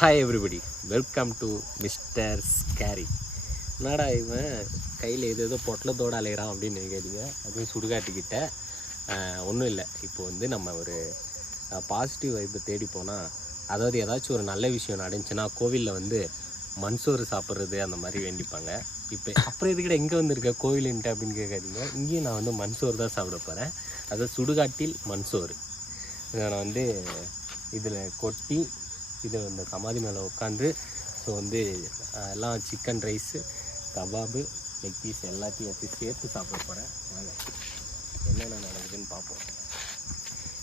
Hi everybody welcome to mister scary என்னடா இவன் கையில் எது ஏதோ பொட்டலத்தோடு அலையிறான் அப்படின்னு நினைக்காதீங்க. அப்படின்னு சுடுகாட்டிக்கிட்ட ஒன்றும் இல்லை. இப்போ வந்து நம்ம ஒரு பாசிட்டிவ் வைப்பை தேடி போனால் அதாவது ஏதாச்சும் ஒரு நல்ல விஷயம் நடந்துச்சுன்னா கோவிலில் வந்து மண்சோறு சாப்பிட்றது அந்த மாதிரி வேண்டிப்பாங்க. இப்போ அப்புறம் இதுக்கிட்ட எங்கே வந்திருக்க? கோவிலுன்ட்டு அப்படின்னு கேட்காதீங்க. இங்கேயும் நான் வந்து மண்சோறு தான் சாப்பிட போகிறேன் அதாவது சுடுகாட்டில் மண்சோறு. இதை நான் வந்து இதில் கொட்டி இது இந்த சமாதி மேலே உட்காந்து ஸோ வந்து எல்லாம் chicken rice kebab leg piece எல்லாத்தையும் வச்சு சேர்த்து சாப்பிட போகிறேன் வாங்க என்னென்ன நடக்குதுன்னு பார்ப்போம்.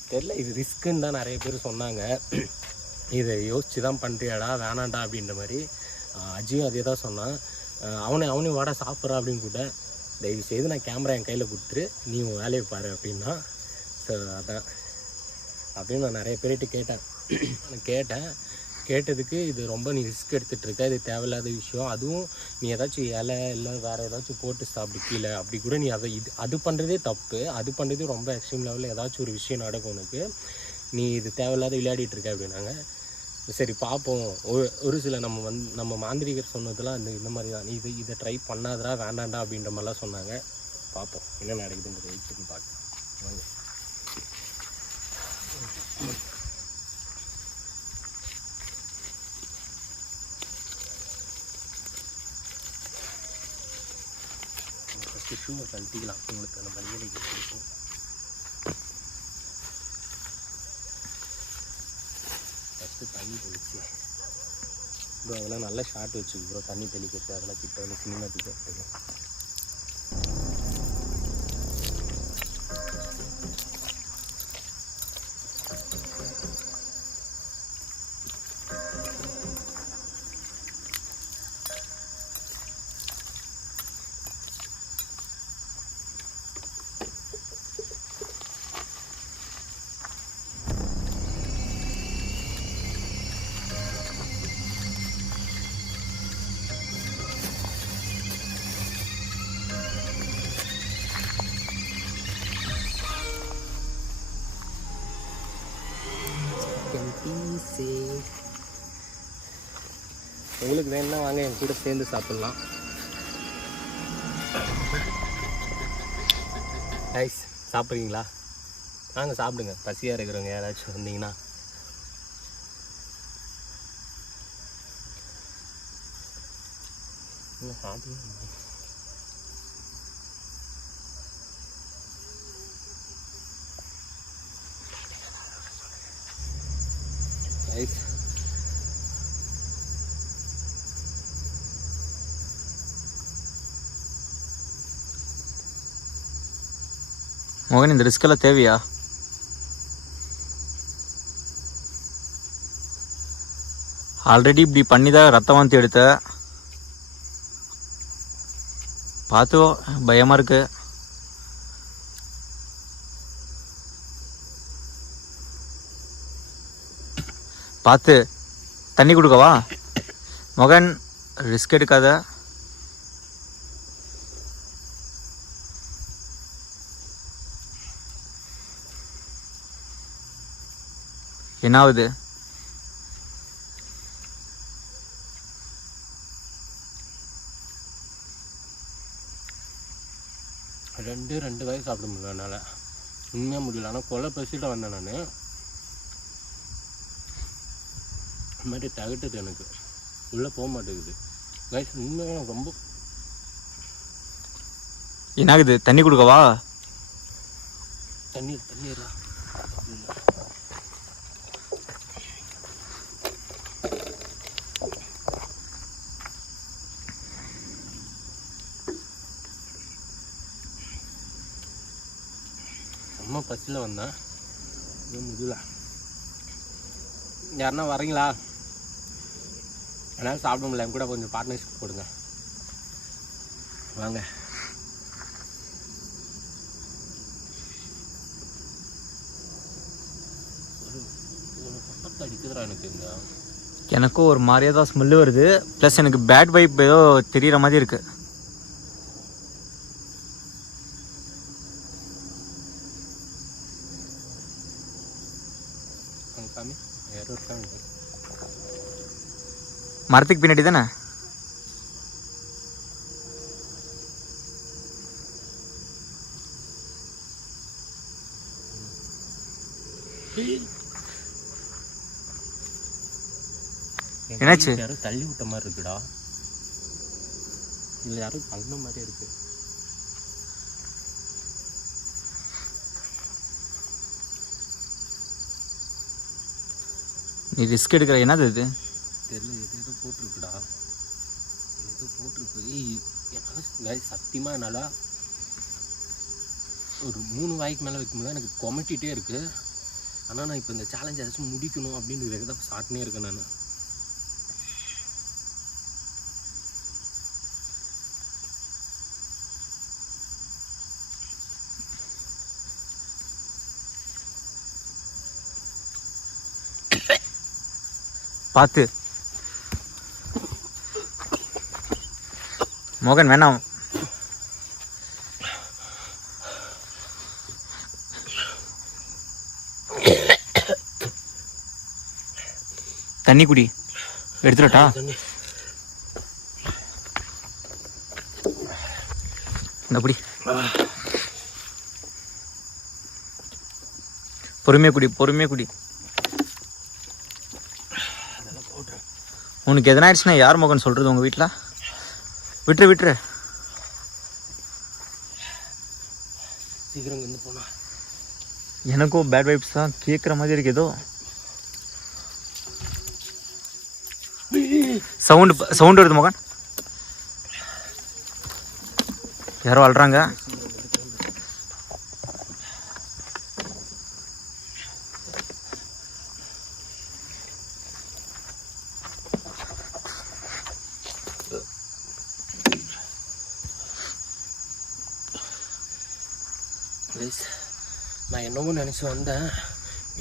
தெரில இது ரிஸ்க்குன்னு தான் நிறைய பேர் சொன்னாங்க. இதை யோசிச்சு தான் பண்ணுறியாடா வேணாண்டா அப்படின்ற மாதிரி. அஜயும் அதே தான் சொன்னான். அவனை அவனையும் வாடா சாப்பிட்றா அப்படின்னு கூட. தயவு செய்து நான் கேமரா என் கையில் கொடுத்துரு நீ உன் வேலையை பாரு அப்படின்னா. ஸோ அதான். அப்படின்னு நான் நிறைய பேர்கிட்ட கேட்டேன். நான் கேட்டேன். கேட்டதுக்கு இது ரொம்ப நீ ரிஸ்க் எடுத்துகிட்டு இருக்க இது தேவையில்லாத விஷயம். அதுவும் நீ ஏதாச்சும் இலை இல்லை வேறு ஏதாச்சும் போட்டு சாப்பிடு கீழே அப்படி கூட நீ அதை இது அது பண்ணுறதே தப்பு. அது பண்ணுறதே ரொம்ப எக்ஸ்ட்ரீம் லெவலில் ஏதாச்சும் ஒரு விஷயம் நடக்கும் உனக்கு. நீ இது தேவையில்லாத விளையாடிட்டு இருக்க அப்படின்னாங்க. சரி பார்ப்போம் ஒரு ஒரு சில நம்ம வந் நம்ம மாந்திரிகர் சொன்னதெல்லாம் இந்த இந்த மாதிரி தான். நீ இது இதை ட்ரை பண்ணாதடா வேண்டாண்டா அப்படின்ற மாதிரிலாம் சொன்னாங்க. பார்ப்போம் என்ன நடக்குதுன்றது வெயிட் பார்க்கலாம் வாங்க. ஃபஸ்ட்டு ஷூவை கழட்டிக்கலாம். உங்களுக்கு அந்த மஞ்சளைக்கு பிடிக்கும் ஃபஸ்ட்டு தண்ணி தெளிச்சு. ப்ரோ அதெல்லாம் நல்லா ஷார்ட் வச்சு ப்ரோ தண்ணி தெளிக்கிறது அதெல்லாம் கிட்ட வந்து சினிமாட்டிக்காக உங்களுக்கு வேணும்னா வாங்க என் கூட சேர்ந்து சாப்பிட்லாம். ஐஸ் சாப்பிட்றீங்களா? வாங்க சாப்பிடுங்க. பசியாக இருக்கிறவங்க யாராச்சும் வந்தீங்கன்னா. சாப்பிடுங்க சாப்பிடவே மோகன் இந்த ரிஸ்கெல்லாம் தேவையா? ஆல்ரெடி இப்படி பண்ணி தான் ரத்தம் வாந்தி எடுத்த பார்த்து பயமாக இருக்கு. பார்த்து தண்ணி கொடுக்கவா? மகன் ரிஸ்க் எடுக்காத. என்ன ஆகுது ரெண்டு ரெண்டு வாய் சாப்பிட முடியல என்னால். உண்மையாக முடியல. ஆனால் கொலை பசியில் வந்தேன் நான். இந்த மாதிரி தகட்டுது எனக்கு. உள்ளே போக மாட்டேங்குது. கைஸ் உண்மையாக எனக்கு ரொம்ப என்ன ஆகுது தண்ணி கொடுக்கவா? தண்ணீர் தண்ணீரா பஸ்ஸில் வந்தேன் இன்னும் முடியல யாருன்னா வரீங்களா என்னால் சாப்பிட முடியல என் கூட கொஞ்சம் பார்ட்னர்ஷிப் கொடுங்க வாங்க எனக்கு எனக்கும் ஒரு மாதிரியா தான் ஸ்மெல்லு வருது ப்ளஸ் எனக்கு பேட் வைப் ஏதோ தெரியிற மாதிரி இருக்கு அங்கே காமி யாரோ இருக்காங்க மரத்துக்கு பின்னாடி தானே? என் என்னாச்சு? யாரோ தள்ளி விட்ட மாதிரி இருக்குடா. இல்லை யாரோ தள்ளின மாதிரி இருக்கு. நீ ரிஸ்க் எடுக்கிற என்னது இது? தெரியல எது எதோ போட்டிருக்குடா. எதோ போட்டிருக்கு. ஏய் என்னால் சத்தியமாக என்னால் ஒரு மூணு வாய்க்கு மேலே வைக்கும்போது எனக்கு கொமட்டிகிட்டே இருக்குது ஆனால் நான் இப்போ இந்த சேலஞ்ச் ஏதாச்சும் முடிக்கணும் அப்படின்னு தான் சாட்டினே இருக்கேன் நான். பார்த்து மோகன் வேணாம். தண்ணி குடி. எடுத்துடட்டா. தண்ணி இந்த குடி. பொறுமையாக குடி பொறுமையாக குடி. உனக்கு எதனா ஆயிடுச்சுன்னா யார் மகன் சொல்கிறது உங்கள் வீட்டில் விட்டுரு விட்டுரு. சீக்கிரம் இருந்து போனா. எனக்கும் பேட் வைப்ஸ் தான். கேட்குற மாதிரி இருக்கு ஏதோ. சவுண்டு சவுண்டு வருது மகன். யாரோ அழுறாங்க. ப்ளீஸ் நான் என்னமோ நினச்சி வந்தேன்.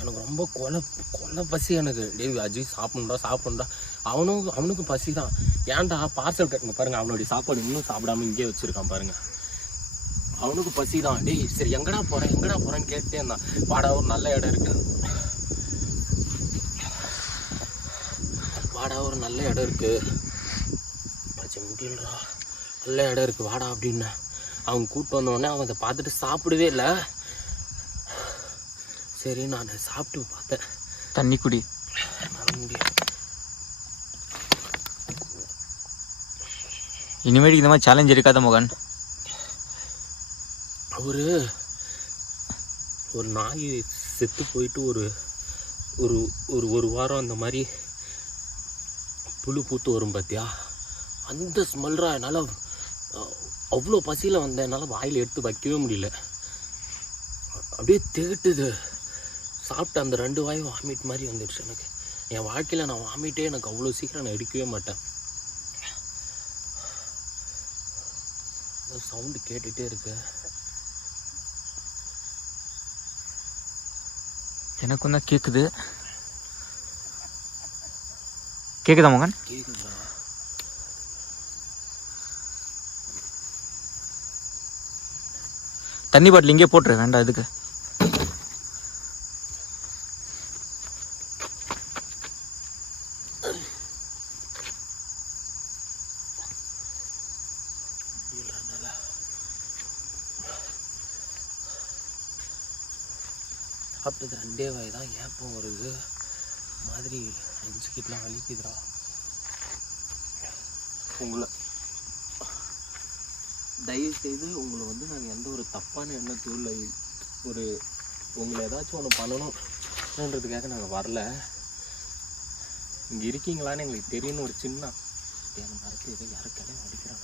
எனக்கு ரொம்ப கொலை கொலை பசி எனக்கு. டேய் அஜய் சாப்பிட்றா சாப்பிட்றா அவனும் அவனுக்கும் பசி தான். ஏன்டா பார்சல் கட்டுங்க பாருங்க அவனுடைய சாப்பாடு இன்னும் சாப்பிடாம இங்கே வச்சிருக்கான் பாருங்கள் அவனுக்கு பசி தான். டேய் சரி எங்கடா போகிறேன் எங்கடா போகிறேன்னு கேட்டே இருந்தான். வாடா ஒரு நல்ல இடம் இருக்குது வாடா ஒரு நல்ல இடம் இருக்குது முடியலடா நல்ல இடம் இருக்குது வாடா அப்படின்னா அவன் கூப்பிட்டு வந்தோடனே அவன் அதை பார்த்துட்டு சாப்பிடவே இல்லை. சரி நான் சாப்பிட்டு பார்த்தேன். தண்ணி குடி. இனிமேட்டு இந்த மாதிரி சேலஞ்ச் இருக்காத மகன். ஒரு ஒரு நாய் செத்து போயிட்டு ஒரு ஒரு ஒரு ஒரு வாரம் அந்த மாதிரி புழு பூத்து வரும் பார்த்தியா அந்த ஸ்மெல்ரா என்னால் அவ்வளோ பசியில் வந்தேன். என்னால் வாயில் எடுத்து வைக்கவே முடியல. அப்படியே திகட்டுது சாப்பிட்ட அந்த ரெண்டு வாய் வாமிட் மாதிரி வந்துடுச்சு எனக்கு. என் வாழ்க்கையில் நான் வாமிட்டே எனக்கு அவ்வளோ சீக்கிரம் நான் எடுக்கவே மாட்டேன். சவுண்டு கேட்டுகிட்டே இருக்கு. எனக்கும் தான் கேட்குது கேட்குதா மகன்? கேக்குதா தண்ணி பாட்டில் இங்கே போட்டுரு வேண்டாம் இதுக்கு. சாப்பிட்டது ரெண்டே வாய் தான் ஏப்பம் வருது. மாதிரி நெஞ்சுக்கிட்டலாம் வலிக்குதுடா. உங்களை. தயவு செய்து உங்களை வந்து நாங்கள் எந்த ஒரு தப்பான எண்ணத்தூரில் ஒரு உங்களை ஏதாச்சும் ஒன்று பண்ணணும்ன்றதுக்காக நாங்கள் வரல. இங்கே இருக்கீங்களான்னு எங்களுக்கு தெரியும்னு ஒரு சின்ன என் மரத்தை ஏதோ யாருக்கெல்லாம் அடிக்கிறாங்க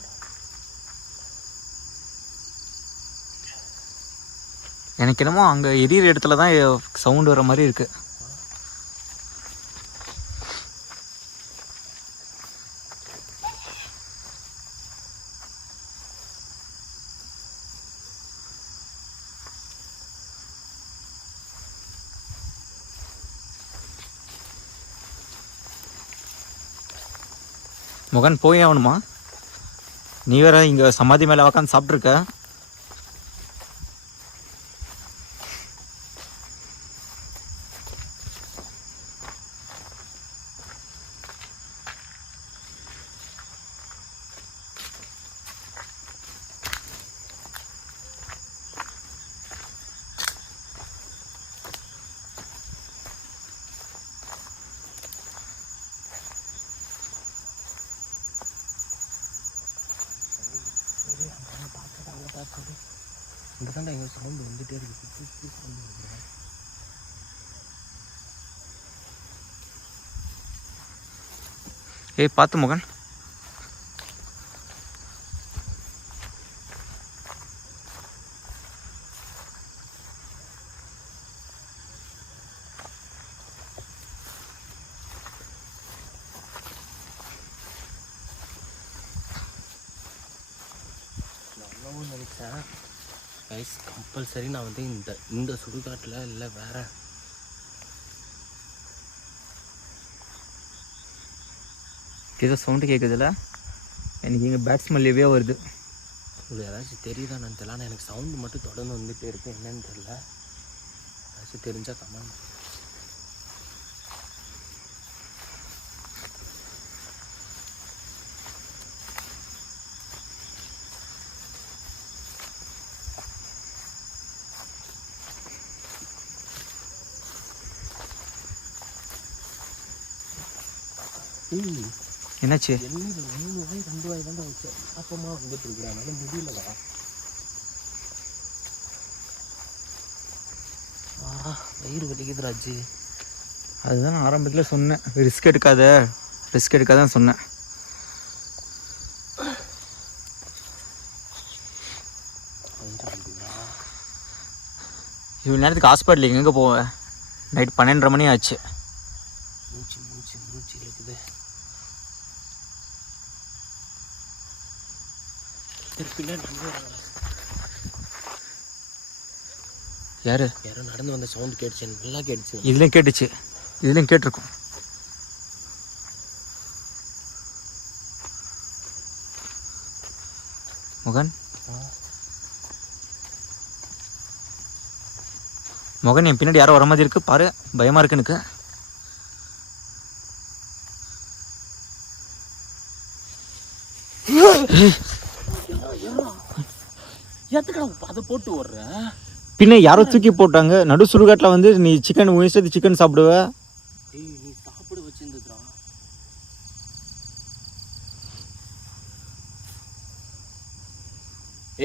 எனக்கு என்னமோ அங்கே எரியிற இடத்துல தான் சவுண்டு வர மாதிரி இருக்குது முகன் போய் ஆகணுமா? நீ வேற இங்கே சமாதி மேலே உக்காந்து சாப்பிட்ருக்க இந்த தாண்டா எங்கள் சவுண்டு வந்துட்டே இருக்கு? சவுண்டு வந்துடுறேன் ஏய் பார்த்து மகன். என்னவோ நினச்சேன். கைஸ் கம்பல்சரி நான் வந்து இந்த இந்த சுடுகாட்டில் இல்லை வேற. ஏதோ சவுண்டு கேட்குதுல்ல எனக்கு இங்கே பேட் ஸ்மெல்லே வருது. உங்களுக்கு ஏதாச்சும் தெரியுதான்னு தெரியல. ஆனால் எனக்கு சவுண்டு மட்டும் தொடர்ந்து வந்துட்டே இருக்கு. என்னன்னு தெரியல. ஏதாச்சும் தெரிஞ்சா கமெண்ட் என்னாச்சு? மூணு வாய் ரெண்டு வாய் தான் வச்சேன் அப்பமா வந்துட்டு இருக்கிறேன் அதனால முடியலடா வயிறு வலிக்குது ராஜு அதுதான் நான் ஆரம்பத்தில் சொன்னேன். ரிஸ்க் எடுக்காத. ரிஸ்க் எடுக்காதான் சொன்னேன். இவ்வளோ நேரத்துக்கு ஹாஸ்பிட்டலுக்கு எங்கே போவேன் நைட் பன்னெண்டரை மணி ஆச்சு. யாரு? யாரோ நடந்து வந்த சவுண்ட் கேட்டுச்சு நல்லா கேட்டுச்சு. இதுலேயும் கேட்டுச்சு. இதுலேயும் கேட்டிருக்கும். முகன்? முகன் என் பின்னாடி யாரோ வர மாதிரி இருக்கு. பாரு பயமா இருக்கு எனக்கு. ஏத்துக்கடா அதை போட்டு ஓடுற? பின்ன யாரோ தூக்கி போட்டாங்க. நடு சுடுகாட்டில் வந்து நீ சிக்கன் உயிர்த்து சிக்கன் சாப்பிடுவ? ஏய் நீ சாப்பிட வச்சிருந்ததுடா.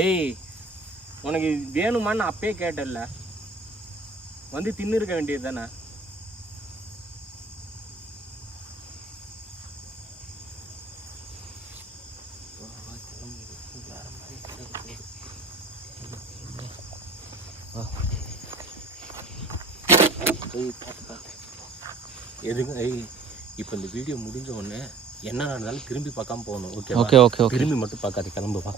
ஏய் உனக்கு வேணுமான்னு அப்பயே கேட்டல வந்து தின்னு இருக்க வேண்டியது தானே எதுங்க? இப்போ இந்த வீடியோ முடிஞ்ச உடனே என்ன நடந்தாலும் திரும்பி பார்க்காம போகணும் ஓகே ஓகே ஓகே திரும்பி மட்டும் பார்க்காது கிளம்பு வா.